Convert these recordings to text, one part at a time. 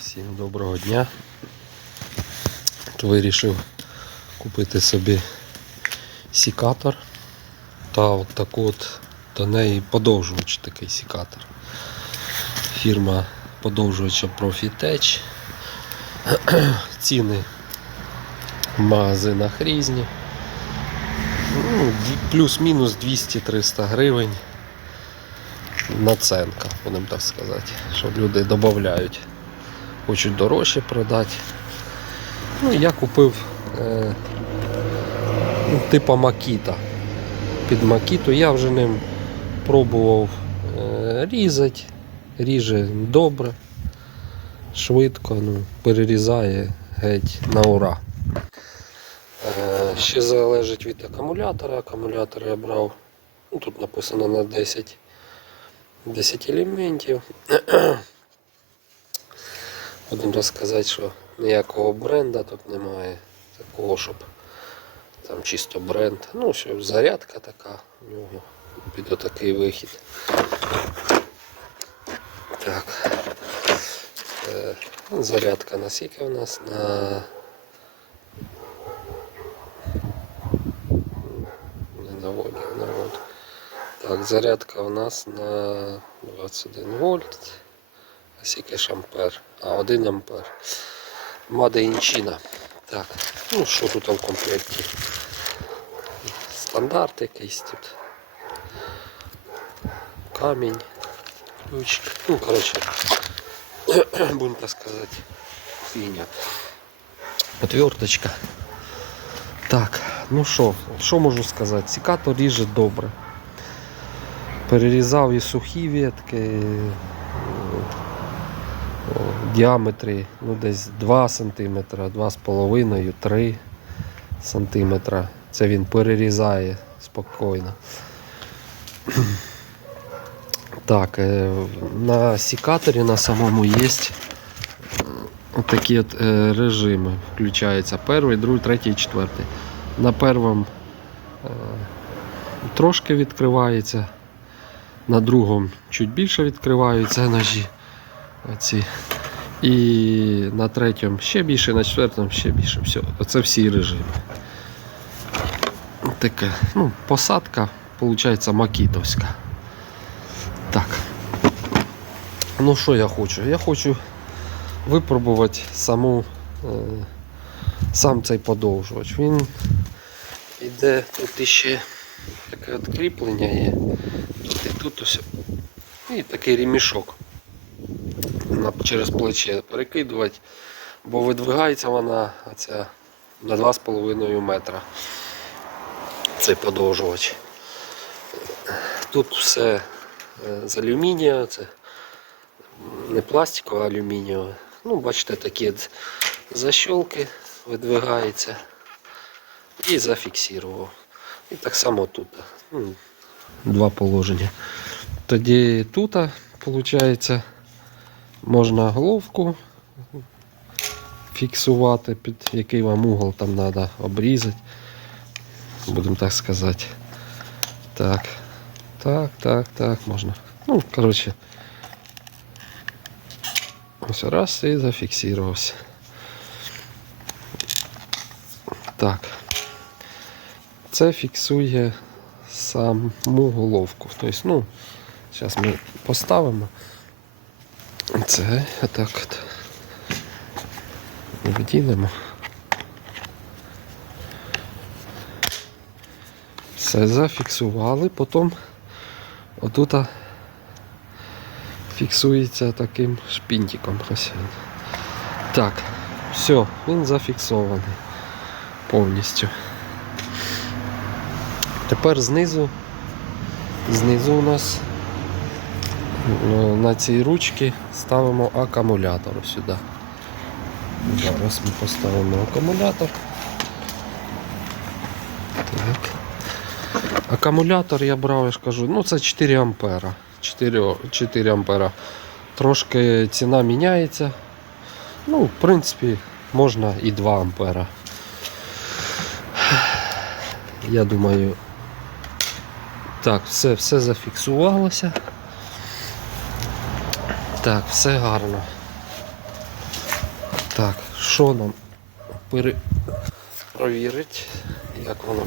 Всім доброго дня. Вирішив купити собі сікатор та от таку от до неї подовжувач такий сікатор. Фірма подовжувача Profitech. Ціни в магазинах різні. Ну, плюс-мінус 200-300 гривень. Наценка, будемо так сказати, що люди додають. Хочуть дорожче продати. Ну, я купив е, ну, типа Макіта. Під Макіту я вже ним пробував е, різати. Ріже добре, швидко, ну, перерізає геть на ура. Е, ще залежить від акумулятора. Акумулятор я брав. Ну, тут написано на 10, 10 елементів. Будемо розказати, що ніякого бренда тут немає. Такого, щоб там чисто бренд. Ну, що зарядка така у нього під отакий вихід. Так. Е, зарядка на скільки у нас на. Не на волі. Так, зарядка у нас на 21 вольт. А скільки ж ампер? А, 1 ампер. Мада інчина. Так, ну що тут в комплекті? Стандарт якийсь тут. Камінь, ключик. Ну, коротше, будемо так сказати, фіня. Отверточка. Так, ну що, що можу сказати? Сікатор ріже добре. Перерізав і сухі ветки, діаметрі ну, десь 2 см, 2,5 3 см. Це він перерізає спокійно. Так, е, на секаторі на самому є такі от е, режими. Включаються перший, другий, третій, четвертий. На першому е, трошки відкривається, на другому чуть більше відкриваються ножі. Оці. І на третьому ще більше, на четвертому ще більше. Все. Оце всі режими. Таке, ну, посадка, виходить, макітовська. Так. Ну що я хочу? Я хочу випробувати саму, е, сам цей подовжувач. Він іде, тут іще таке от кріплення є. Тут і тут ось. І такий ремішок на, через плече перекидувати, бо видвигається вона оця, на 2,5 метра. Цей подовжувач. Тут все е, з алюмінія, це не пластикове, а алюмінієве. Ну, бачите, такі защолки видвигаються і зафіксував. І так само тут. Ну, два положення. Тоді тут, виходить, можна головку фіксувати, під який вам угол там треба обрізати. Будемо так сказати. Так, так, так, так, можна. Ну, коротше. Ось раз і зафіксувався. Так. Це фіксує саму головку. Тобто, ну, зараз ми поставимо. Це отак от. Вдінемо. Все зафіксували, потім отут фіксується таким шпінтиком. Так, все, він зафіксований повністю. Тепер знизу, знизу у нас на цій ручці ставимо акумулятор сюди. Зараз ми поставимо акумулятор. Так. Акумулятор я брав, я ж кажу, ну це 4 ампера. 4, 4 ампера. Трошки ціна міняється. Ну, в принципі, можна і 2 ампера. Я думаю, так, все, все зафіксувалося. Так, все гарно. Так, що нам пере... провірить, як воно,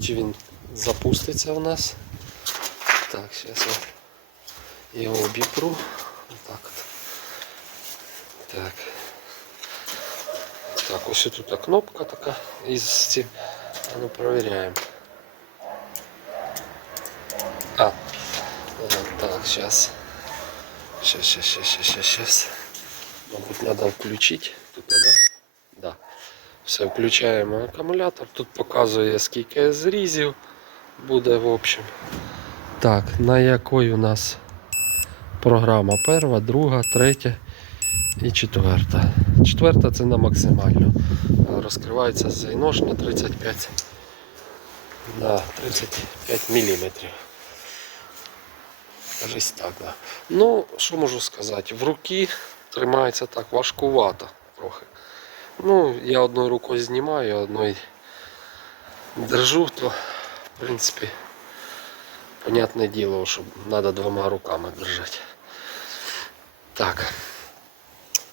чи він запуститься у нас. Так, зараз я його обіпру. Так. Так. Так, ось тут кнопка така із цим. А ну провіряємо. А, е, так, сейчас. Сейчас, сейчас, сейчас, сейчас, сейчас. Мабуть, надо включити. Тут надо? Да. Все, включаємо акумулятор. Тут показує скільки зрізів буде в общем. Так, на якої у нас програма? Перша, друга, третя і четверта. Четверта це на максимальну. Розкривається цей нож на 35 на 35 мм. Кажись так, да. Ну, що можу сказати, в руки тримається так важкувато трохи. Ну, я одною рукою знімаю, одною держу, то в принципі, понятне діло, що треба двома руками держати. Так.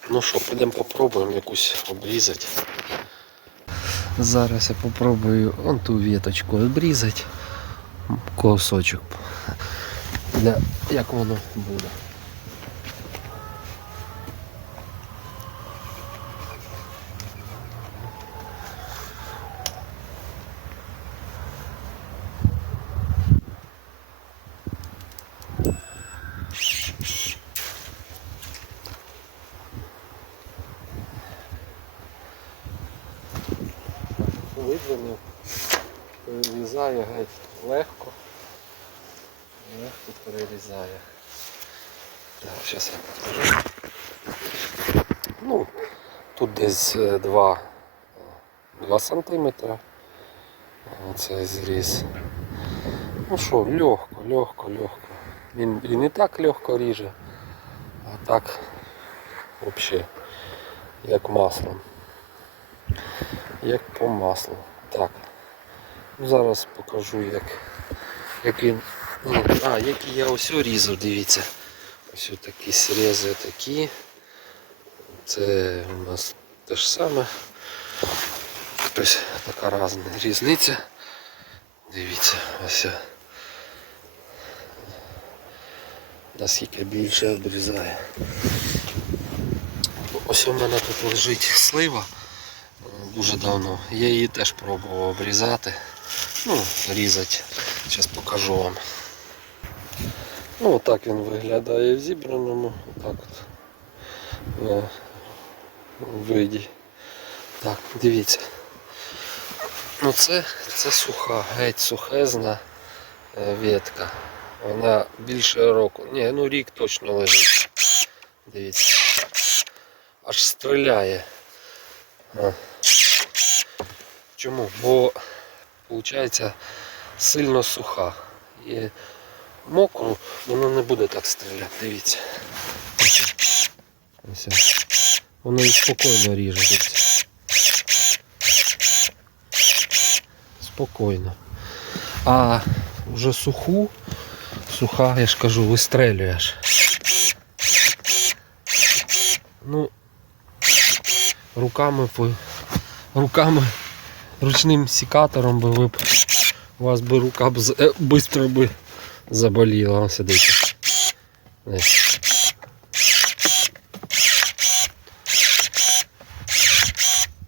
Ну що, підемо попробуємо якусь обрізати. Зараз я попробую вон ту веточку обрізати. Кусочок. Для... Як воно буде. Видвинув, перерізає геть легко. Легко перерізає. Так, зараз я покажу. Ну, тут десь 2, 2 сантиметри. Оцей зріз. Ну що, легко, легко, легко. Він і не так легко ріже, а так взагалі як маслом. Як по маслу. Так. Ну, Зараз покажу як. як він. Ну, а, які я ось різав, дивіться. Ось такі срези такі. Це у нас те ж саме. Ось така різниця. Дивіться, ось. Наскільки більше обрізає. Ось у мене тут лежить слива дуже давно. Я її теж пробував обрізати. Ну, різати. Зараз покажу вам. Ну, отак він виглядає в зібраному. Отак от. Е, виді. Так, дивіться. Ну це, це суха, геть сухезна е, ветка. Вона більше року. Ні, ну рік точно лежить. Дивіться. Аж стріляє. А. Чому? Бо виходить сильно суха. І мокру воно не буде так стріляти. Дивіться. Ось. Воно і спокійно ріже. Дивіться. Спокійно. А вже суху, суха, я ж кажу, вистрелюєш. Ну, руками руками, ручним сікатором би ви б у вас би рука б з- е, би заболіла. Ось сидите. Ось.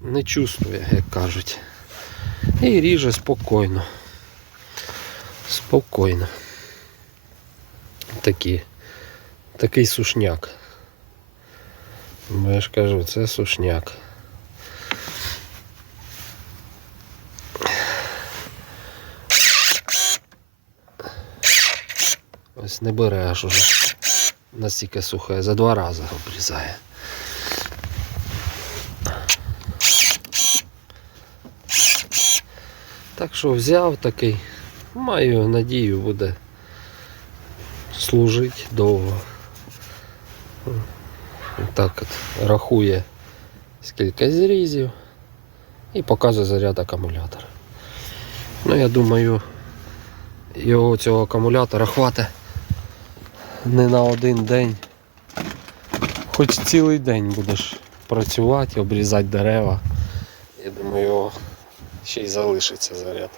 Не чувствує, як кажуть. І ріже спокійно. Спокійно. Такі. Такий сушняк. Бо я ж кажу, це сушняк. Ось не бере аж уже. Настільки сухе, за два рази обрізає. Так що взяв такий, маю надію, буде служити довго. Так от рахує скільки зрізів і показує заряд акумулятора. Ну я думаю, його цього акумулятора хватить не на один день. Хоч цілий день будеш працювати, обрізати дерева. Я думаю, ще й залишиться заряд.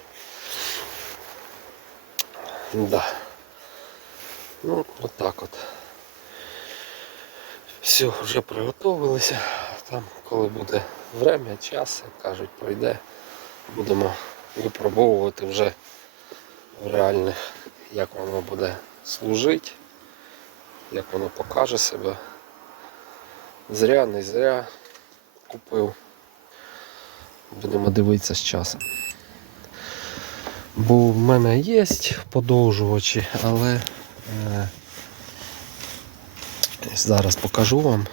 Да. Ну, от так от. Все, вже приготувалися. Там, коли буде время, час, як кажуть, пройде, будемо випробовувати вже в реальних, як воно буде служити, як воно покаже себе. Зря, не зря купив. Будемо дивитися з часом. Бо в мене є подовжувачі, але е, зараз покажу вам.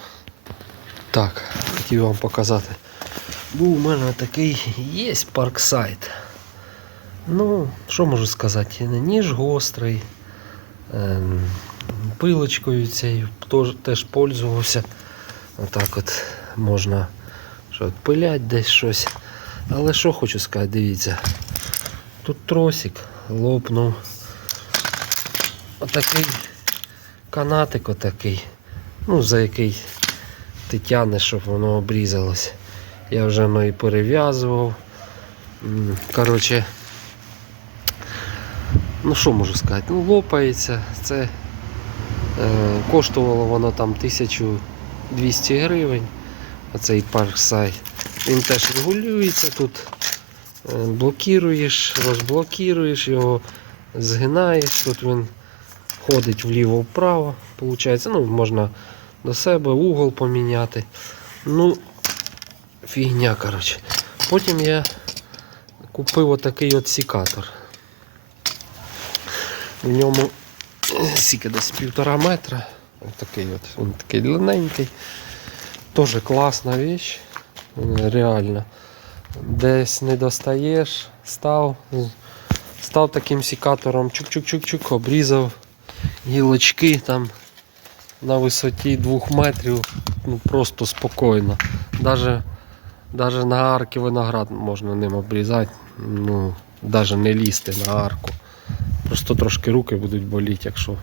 Так, хотів вам показати. Був у мене такий є парксайт. Ну, що можу сказати, ніж гострий. Ем, пилочкою цією теж, теж пользувався. Отак от можна що, пилять десь щось. Але що хочу сказати, дивіться. Тут тросик лопнув. Отакий канатик отакий. Ну, за який ти тянеш, щоб воно обрізалось. Я вже ну, і перев'язував. Коротше, ну що можу сказати? Ну, лопається. Це коштувало воно там 1200 гривень. Оцей парксайт. Він теж регулюється тут. Е, Блокіруєш, розблокіруєш його, згинаєш, тут він ходить вліво-вправо. Ну, можна до себе угол поміняти. Ну, фігня, коротше. Потім я купив отакий от секатор. В ньому скільки десь півтора метра. Ось такий от, він такий длинненький. Теж класна річ. Реально. Десь не достаєш, став, став таким секатором, чук-чук-чук-чук, обрізав гілочки там на висоті 2 метрів, ну просто спокійно. Даже на арки виноград можна ним обрізати, ну, даже не лізти на арку. Просто трошки руки будуть боліти, якщо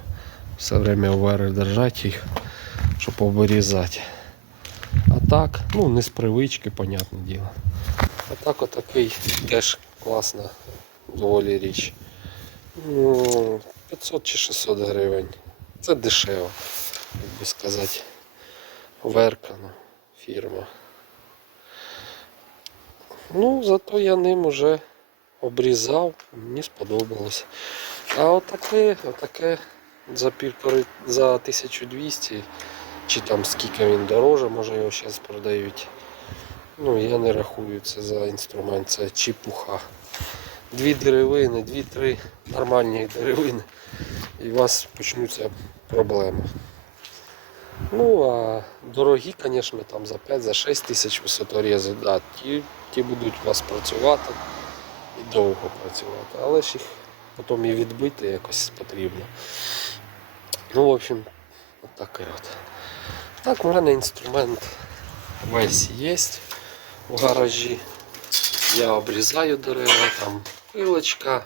все время вверх держати їх, щоб обрізати. А так, ну не з привички, понятне діло. А так отакий теж класна доволі річ. Ну, 500 чи 600 гривень. Це дешево, як би сказати. Веркана фірма. Ну, зато я ним уже обрізав, мені сподобалось. А отаке, отаке за півтори, за 1200 чи там скільки він дороже, може його зараз продають. Ну, я не рахую це за інструмент, це чепуха. Дві деревини, дві-три нормальні деревини. І у вас почнуться проблеми. Ну, а дорогі, звісно, там за 5-6 тисяч висоторізи, да, ті, ті будуть у вас працювати довго працювати. Але ж їх потім і відбити якось потрібно. Ну, в общем, от таке от. Так, у мене інструмент весь є в гаражі. Я обрізаю дерева, там пилочка,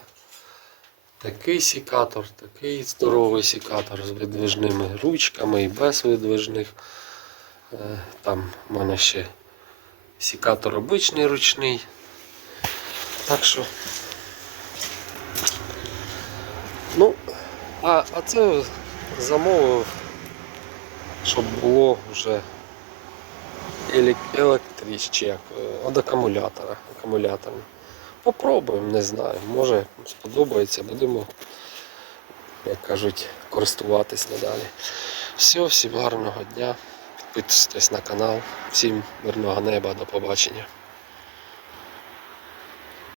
такий секатор, такий здоровий секатор з видвижними ручками і без видвижних. Е, Там в мене ще секатор обичний ручний. Так що. Ну, а, а це замовив, щоб було вже електрич, чи як, е, від акумулятора. акумулятором. Попробуємо, не знаю. Може сподобається, будемо, як кажуть, користуватись надалі. Все, всім гарного дня. Підписуйтесь на канал. Всім мирного неба, до побачення.